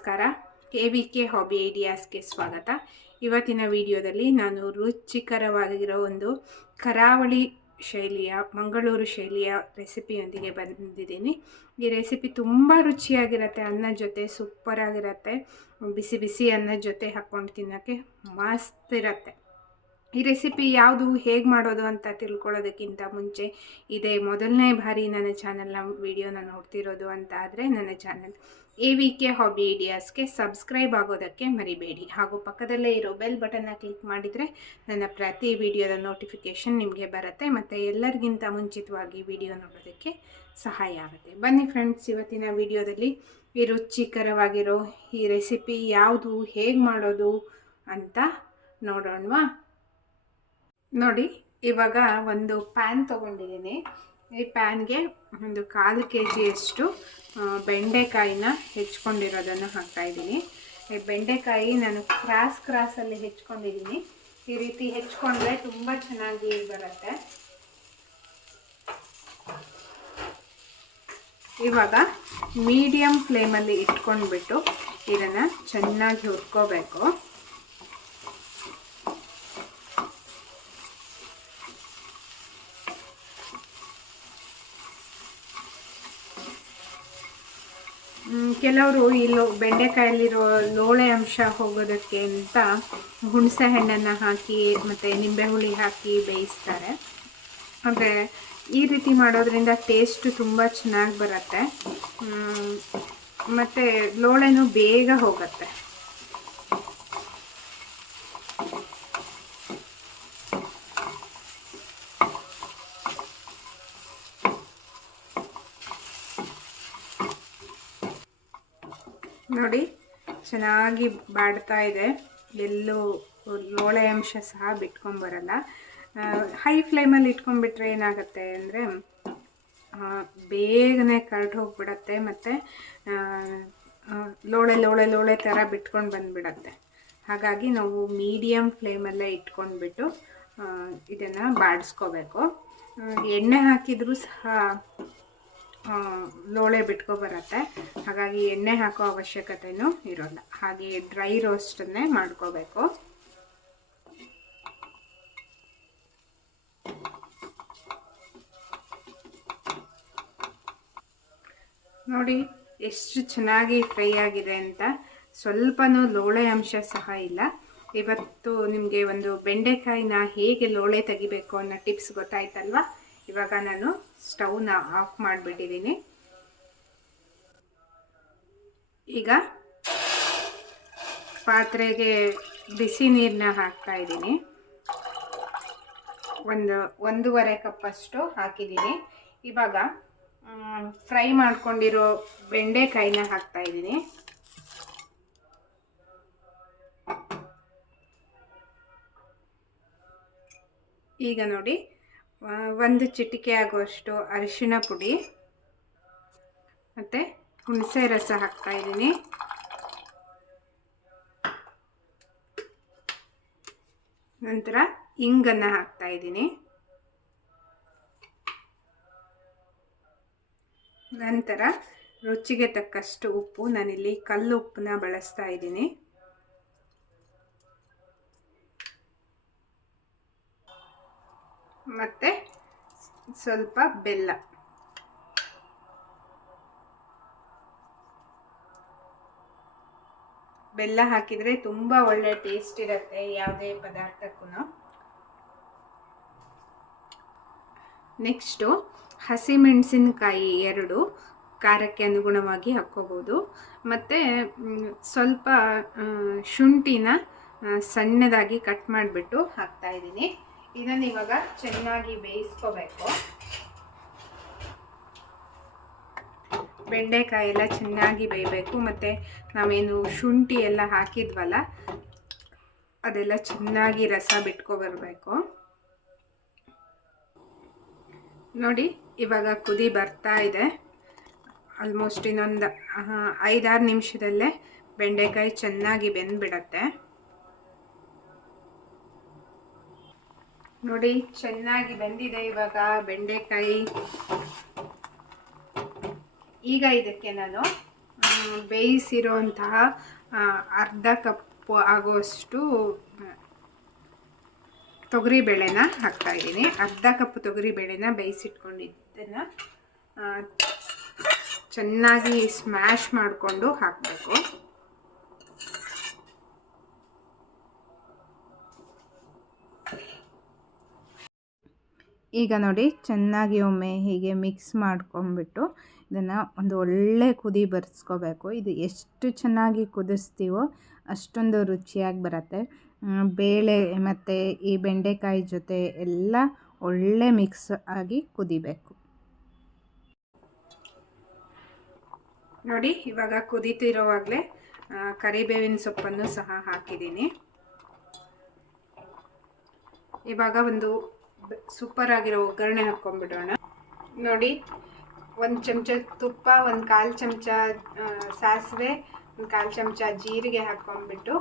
ನಮಸ್ಕಾರ. K V K hobby ಐಡಿಯಾಸ್ಗೆ ಸ್ವಾಗತ. ಇವತ್ತಿನ ವಿಡಿಯೋದಲ್ಲಿ ನಾನು ರುಚಿಕರವಾಗಿರೋ ಒಂದು ಕರಾವಳಿ ಶೈಲಿಯ, ಮಂಗಳೂರು ಶೈಲಿಯ ರೆಸಿಪಿಯೊಂದಿಗೆ ಬಂದಿದ್ದೀನಿ. ಈ ರೆಸಿಪಿ ತುಂಬ ರುಚಿಯಾಗಿರುತ್ತೆ, ಅನ್ನ ಜೊತೆ ಸೂಪರ್ ಆಗಿರುತ್ತೆ ಬಿಸಿ ಬಿಸಿ ಅನ್ನದ ಜೊತೆ ಹಾಕ್ಕೊಂಡು ತಿನ್ನೋಕ್ಕೆ ಮಸ್ತ್ ಇರುತ್ತೆ. ಈ ರೆಸಿಪಿ ಯಾವುದು, ಹೇಗೆ ಮಾಡೋದು ಅಂತ ತಿಳ್ಕೊಳ್ಳೋದಕ್ಕಿಂತ ಮುಂಚೆ ಇದೇ ಮೊದಲನೇ ಬಾರಿ ನನ್ನ ಚಾನಲ್ನ ವಿಡಿಯೋನ ನೋಡ್ತಿರೋದು ಅಂತ ಆದರೆ ನನ್ನ channel A V K hobby ಐಡಿಯಾಸ್ಗೆ subscribe ಆಗೋದಕ್ಕೆ ಮರಿಬೇಡಿ. ಹಾಗೂ ಪಕ್ಕದಲ್ಲೇ ಇರೋ ಬೆಲ್ ಬಟನ್ನ ಕ್ಲಿಕ್ ಮಾಡಿದರೆ ನನ್ನ ಪ್ರತಿ ವಿಡಿಯೋದ ನೋಟಿಫಿಕೇಷನ್ ನಿಮಗೆ ಬರುತ್ತೆ ಮತ್ತು ಎಲ್ಲರಿಗಿಂತ ಮುಂಚಿತವಾಗಿ ವಿಡಿಯೋ ನೋಡೋದಕ್ಕೆ ಸಹಾಯ ಆಗುತ್ತೆ. ಬನ್ನಿ ಫ್ರೆಂಡ್ಸ್ ಇವತ್ತಿನ ವಿಡಿಯೋದಲ್ಲಿ ಈ ರುಚಿಕರವಾಗಿರೋ ಈ ರೆಸಿಪಿ ಯಾವುದು, ಹೇಗೆ ಮಾಡೋದು ಅಂತ ನೋಡೋಣವಾ? ನೋಡಿ, ಇವಾಗ ಒಂದು ಪ್ಯಾನ್ ತೊಗೊಂಡಿದ್ದೀನಿ. ಈ ಪ್ಯಾನ್ಗೆ ಒಂದು ಕಾಲು ಕೆ ಜಿಯಷ್ಟು ಬೆಂಡೆಕಾಯಿನ ಹೆಚ್ಕೊಂಡಿರೋದನ್ನು ಹಾಕ್ತಾಯಿದ್ದೀನಿ ಈ ಬೆಂಡೆಕಾಯಿ ನಾನು ಕ್ರಾಸ್ ಕ್ರಾಸಲ್ಲಿ ಹೆಚ್ಕೊಂಡಿದ್ದೀನಿ. ಈ ರೀತಿ ಹೆಚ್ಕೊಂಡ್ರೆ ತುಂಬ ಚೆನ್ನಾಗಿ ಬರುತ್ತೆ. ಇವಾಗ ಮೀಡಿಯಮ್ ಫ್ಲೇಮಲ್ಲಿ ಇಟ್ಕೊಂಡ್ಬಿಟ್ಟು ಇದನ್ನು ಚೆನ್ನಾಗಿ ಹುರ್ಕೋಬೇಕು. ಕೆಲವರು ಈ ಲೋ ಬೆಂಡೆಕಾಯಲ್ಲಿರೋ ಲೋಳೆ ಅಂಶ ಹೋಗೋದಕ್ಕೆ ಅಂತ ಹುಣಸೆ ಹಣ್ಣನ್ನು ಹಾಕಿ ಮತ್ತು ನಿಂಬೆ ಹುಳಿ ಹಾಕಿ ಬೇಯಿಸ್ತಾರೆ. ಆದರೆ ಈ ರೀತಿ ಮಾಡೋದ್ರಿಂದ ಟೇಸ್ಟ್ ತುಂಬ ಚೆನ್ನಾಗಿ ಬರುತ್ತೆ. ಮತ್ತು ಲೋಳೆನೂ ಬೇಗ ಹೋಗುತ್ತೆ. ನೋಡಿ, ಚೆನ್ನಾಗಿ ಬಾಡ್ತಾ ಇದೆ. ಎಲ್ಲೂ ಲೋಳೆ ಅಂಶ ಸಹ ಬಿಟ್ಕೊಂಬರಲ್ಲ. ಹೈ ಫ್ಲೇಮಲ್ಲಿ ಇಟ್ಕೊಂಡ್ಬಿಟ್ರೆ ಏನಾಗುತ್ತೆ ಅಂದರೆ ಬೇಗನೆ ಕರ್ಡ್ ಹೋಗ್ಬಿಡತ್ತೆ ಮತ್ತು ಲೋಳೆ ಲೋಳೆ ಲೋಳೆ ಥರ ಬಿಟ್ಕೊಂಡು ಬಂದುಬಿಡತ್ತೆ. ಹಾಗಾಗಿ ನಾವು ಮೀಡಿಯಮ್ ಫ್ಲೇಮಲ್ಲೇ ಇಟ್ಕೊಂಡ್ಬಿಟ್ಟು ಇದನ್ನು ಬಾಡಿಸ್ಕೋಬೇಕು. ಎಣ್ಣೆ ಹಾಕಿದರೂ ಸಹ ಲೋಳೆ ಬಿಟ್ಕೊ ಬರುತ್ತೆ. ಹಾಗಾಗಿ ಎಣ್ಣೆ ಹಾಕೋ ಅವಶ್ಯಕತೆನೂ ಇರೋಲ್ಲ. ಹಾಗೆ ಡ್ರೈ ರೋಸ್ಟನ್ನೇ ಮಾಡ್ಕೋಬೇಕು. ನೋಡಿ, ಎಷ್ಟು ಚೆನ್ನಾಗಿ ಫ್ರೈ ಆಗಿದೆ ಅಂತ. ಸ್ವಲ್ಪನೂ ಲೋಳೆ ಅಂಶ ಸಹ ಇಲ್ಲ. ಇವತ್ತು ನಿಮಗೆ ಒಂದು ಬೆಂಡೆಕಾಯಿನ ಹೇಗೆ ಲೋಳೆ ತೆಗಿಬೇಕು ಅನ್ನೋ ಟಿಪ್ಸ್ ಗೊತ್ತಾಯ್ತಲ್ವಾ? ಇವಾಗ ನಾನು ಸ್ಟವ್ನ ಆಫ್ ಮಾಡಿಬಿಟ್ಟಿದ್ದೀನಿ. ಈಗ ಪಾತ್ರೆಗೆ ಬಿಸಿ ನೀರನ್ನ ಹಾಕ್ತಾ ಇದ್ದೀನಿ. ಒಂದು, ಒಂದೂವರೆ ಕಪ್ಪಷ್ಟು ಹಾಕಿದ್ದೀನಿ. ಇವಾಗ ಫ್ರೈ ಮಾಡ್ಕೊಂಡಿರೋ ಬೆಂಡೆಕಾಯಿನ ಹಾಕ್ತಾ ಇದ್ದೀನಿ. ಈಗ ನೋಡಿ ಒಂದು ಚಿಟಿಕೆ ಆಗುವಷ್ಟು ಅರಿಶಿಣ ಪುಡಿ, ಮತ್ತು ಹುಣಸೆ ರಸ ಹಾಕ್ತಾ ಇದ್ದೀನಿ. ನಂತರ ಇಂಗನ್ನು ಹಾಕ್ತಾ ಇದ್ದೀನಿ. ನಂತರ ರುಚಿಗೆ ತಕ್ಕಷ್ಟು ಉಪ್ಪು, ನಾನಿಲ್ಲಿ ಕಲ್ಲು ಉಪ್ಪನ್ನ ಬಳಸ್ತಾ ಇದ್ದೀನಿ. ಮತ್ತು ಸ್ವಲ್ಪ ಬೆಲ್ಲ. ಬೆಲ್ಲ ಹಾಕಿದರೆ ತುಂಬ ಒಳ್ಳೆ ಟೇಸ್ಟ್ ಇರುತ್ತೆ ಯಾವುದೇ ಪದಾರ್ಥಕ್ಕೂ. ನೆಕ್ಸ್ಟು ಹಸಿಮೆಣಸಿನಕಾಯಿ ಎರಡು ಖಾರಕ್ಕೆ ಅನುಗುಣವಾಗಿ ಹಾಕ್ಕೋಬೋದು. ಮತ್ತು ಸ್ವಲ್ಪ ಶುಂಠಿನ ಸಣ್ಣದಾಗಿ ಕಟ್ ಮಾಡಿಬಿಟ್ಟು ಹಾಕ್ತಾಯಿದ್ದೀನಿ ಇದನ್ನು ಇವಾಗ ಚೆನ್ನಾಗಿ ಬೇಯಿಸ್ಕೋಬೇಕು. ಬೆಂಡೆಕಾಯಿ ಎಲ್ಲ ಚೆನ್ನಾಗಿ ಬೇಯಬೇಕು, ಮತ್ತು ನಾವೇನು ಶುಂಠಿ ಎಲ್ಲ ಹಾಕಿದ್ವಲ್ಲ, ಅದೆಲ್ಲ ಚೆನ್ನಾಗಿ ರಸ ಬಿಟ್ಕೊಬರ್ಬೇಕು ನೋಡಿ, ಇವಾಗ ಕುದಿ ಬರ್ತಾ ಇದೆ. ಆಲ್ಮೋಸ್ಟ್ ಇನ್ನೊಂದು ಐದಾರು ನಿಮಿಷದಲ್ಲೇ ಬೆಂಡೆಕಾಯಿ ಚೆನ್ನಾಗಿ ಬೆಂದ್ಬಿಡತ್ತೆ. ನೋಡಿ, ಚೆನ್ನಾಗಿ ಬೆಂದಿದೆ ಇವಾಗ ಬೆಂಡೆಕಾಯಿ. ಈಗ ಇದಕ್ಕೆ ನಾನು ಬೇಯಿಸಿರುವಂತಹ ಅರ್ಧ ಕಪ್ ಆಗುವಷ್ಟು ತೊಗರಿ ಬೇಳೆನ ಹಾಕ್ತಾ ಇದ್ದೀನಿ. ಅರ್ಧ ಕಪ್ ತೊಗರಿ ಬೇಳೆನ ಬೇಯಿಸಿಟ್ಕೊಂಡಿದ್ದನ್ನು ಚೆನ್ನಾಗಿ ಸ್ಮ್ಯಾಶ್ ಮಾಡಿಕೊಂಡು ಹಾಕಬೇಕು. ಈಗ ನೋಡಿ ಚೆನ್ನಾಗಿ ಒಮ್ಮೆ ಹೀಗೆ ಮಿಕ್ಸ್ ಮಾಡ್ಕೊಂಬಿಟ್ಟು ಇದನ್ನು ಒಂದು ಒಳ್ಳೆ ಕುದಿ ಬರ್ಸ್ಕೋಬೇಕು. ಇದು ಎಷ್ಟು ಚೆನ್ನಾಗಿ ಕುದಿಸ್ತೀವೋ ಅಷ್ಟೊಂದು ರುಚಿಯಾಗಿ ಬರುತ್ತೆ. ಬೇಳೆ ಮತ್ತು ಈ ಬೆಂಡೆಕಾಯಿ ಜೊತೆ ಎಲ್ಲ ಒಳ್ಳೆ ಮಿಕ್ಸ್ ಆಗಿ ಕುದಿಬೇಕು. ನೋಡಿ, ಇವಾಗ ಕುದೀತಿರೋವಾಗಲೇ ಕರಿಬೇವಿನ ಸೊಪ್ಪನ್ನು ಸಹ ಹಾಕಿದ್ದೀನಿ. ಇವಾಗ ಒಂದು ಸೂಪರ್ ಆಗಿರೋ ಒಗ್ಗರಣೆ ಹಾಕ್ಕೊಂಡ್ಬಿಡೋಣ ನೋಡಿ, ಒಂದು ಚಮಚ ತುಪ್ಪ, ಒಂದು ಕಾಲು ಚಮಚ ಸಾಸಿವೆ, ಒಂದು ಕಾಲು ಚಮಚ ಜೀರಿಗೆ ಹಾಕ್ಕೊಂಡ್ಬಿಟ್ಟು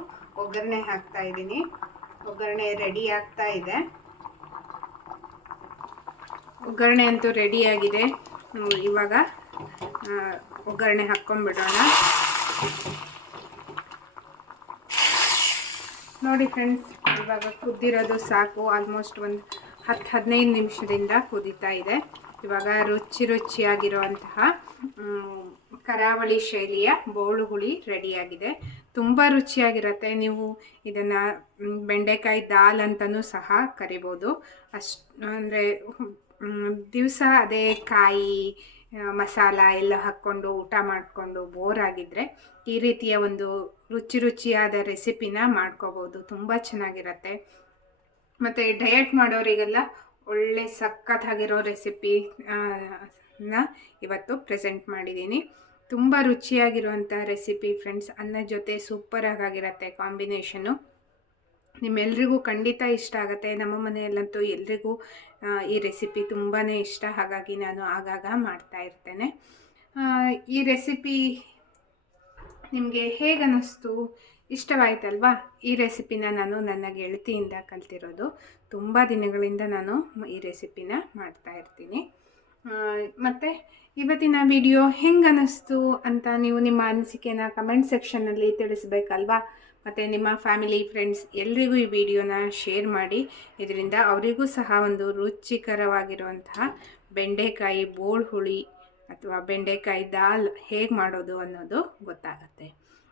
ಒಗ್ಗರಣೆ ಹಾಕ್ತಾ ಇದ್ದೀನಿ. ಒಗ್ಗರಣೆ ರೆಡಿ ಆಗ್ತಾ ಇದೆ. ಒಗ್ಗರಣೆ ಅಂತೂ ರೆಡಿಯಾಗಿದೆ ಇವಾಗ ಒಗ್ಗರಣೆ ಹಾಕ್ಕೊಂಡ್ಬಿಡೋಣ ನೋಡಿ ಫ್ರೆಂಡ್ಸ್, ಇವಾಗ ಕುದ್ದಿರೋದು ಸಾಕು. ಆಲ್ಮೋಸ್ಟ್ ಒಂದು ಹತ್ತು ಹದಿನೈದು ನಿಮಿಷದಿಂದ ಕುದೀತಾ ಇದೆ. ಇವಾಗ ರುಚಿ ರುಚಿಯಾಗಿರುವಂತಹ ಕರಾವಳಿ ಶೈಲಿಯ ಬೋಳು ಹುಳಿ ರೆಡಿಯಾಗಿದೆ. ತುಂಬ ರುಚಿಯಾಗಿರುತ್ತೆ. ನೀವು ಇದನ್ನು ಬೆಂಡೆಕಾಯಿ ದಾಲ್ ಅಂತಲೂ ಸಹ ಕರಿಬೋದು. ಅಷ್ಟು, ಅಂದರೆ ದಿವಸ ಅದೇ ಕಾಯಿ ಮಸಾಲ ಎಲ್ಲ ಹಾಕ್ಕೊಂಡು ಊಟ ಮಾಡಿಕೊಂಡು ಬೋರ್ ಆಗಿದ್ದರೆ ಈ ರೀತಿಯ ಒಂದು ರುಚಿ ರುಚಿಯಾದ ರೆಸಿಪಿನ ಮಾಡ್ಕೋಬೋದು. ತುಂಬ ಚೆನ್ನಾಗಿರತ್ತೆ. ಮತ್ತು ಡಯಟ್ ಮಾಡೋರಿಗೆಲ್ಲ ಒಳ್ಳೆ ಸಖತ್ತಾಗಿರೋ ರೆಸಿಪಿ ಇವತ್ತು ಪ್ರೆಸೆಂಟ್ ಮಾಡಿದ್ದೀನಿ ತುಂಬ ರುಚಿಯಾಗಿರುವಂಥ ರೆಸಿಪಿ ಫ್ರೆಂಡ್ಸ್ ಅನ್ನ ಜೊತೆ ಸೂಪರಾಗಿ ಆಗಿರುತ್ತೆ ಕಾಂಬಿನೇಷನು ನಿಮ್ಮೆಲ್ರಿಗೂ ಖಂಡಿತ ಇಷ್ಟ ಆಗುತ್ತೆ. ನಮ್ಮ ಮನೆಯಲ್ಲಂತೂ ಎಲ್ರಿಗೂ ಈ ರೆಸಿಪಿ ತುಂಬಾ ಇಷ್ಟ. ಹಾಗಾಗಿ ನಾನು ಆಗಾಗ ಮಾಡ್ತಾ ಇರ್ತೇನೆ. ಈ ರೆಸಿಪಿ ನಿಮಗೆ ಹೇಗೆ ಅನ್ನಿಸ್ತು ಇಷ್ಟವಾಯ್ತಲ್ವಾ? ಈ ರೆಸಿಪಿನ ನಾನು ನನ್ನ ಗೆಳತಿಯಿಂದ ಕಲ್ತಿರೋದು. ತುಂಬ ದಿನಗಳಿಂದ ನಾನು ಈ ರೆಸಿಪಿನ ಮಾಡ್ತಾ ಇರ್ತೀನಿ. ಮತ್ತು ಇವತ್ತಿನ ವಿಡಿಯೋ ಹೆಂಗೆ ಅನ್ನಿಸ್ತು ಅಂತ ನೀವು ನಿಮ್ಮ ಅನಿಸಿಕೆನ ಕಮೆಂಟ್ ಸೆಕ್ಷನಲ್ಲಿ ತಿಳಿಸ್ಬೇಕಲ್ವಾ? ಮತ್ತು ನಿಮ್ಮ ಫ್ಯಾಮಿಲಿ, ಫ್ರೆಂಡ್ಸ್ ಎಲ್ರಿಗೂ ಈ ವಿಡಿಯೋನ ಶೇರ್ ಮಾಡಿ. ಇದರಿಂದ ಅವರಿಗೂ ಸಹ ಒಂದು ರುಚಿಕರವಾಗಿರುವಂತಹ ಬೆಂಡೆಕಾಯಿ ಬೋಳ್ ಹುಳಿ ಅಥವಾ ಬೆಂಡೆಕಾಯಿ ದಾಲ್ ಹೇಗೆ ಮಾಡೋದು ಅನ್ನೋದು ಗೊತ್ತಾಗುತ್ತೆ.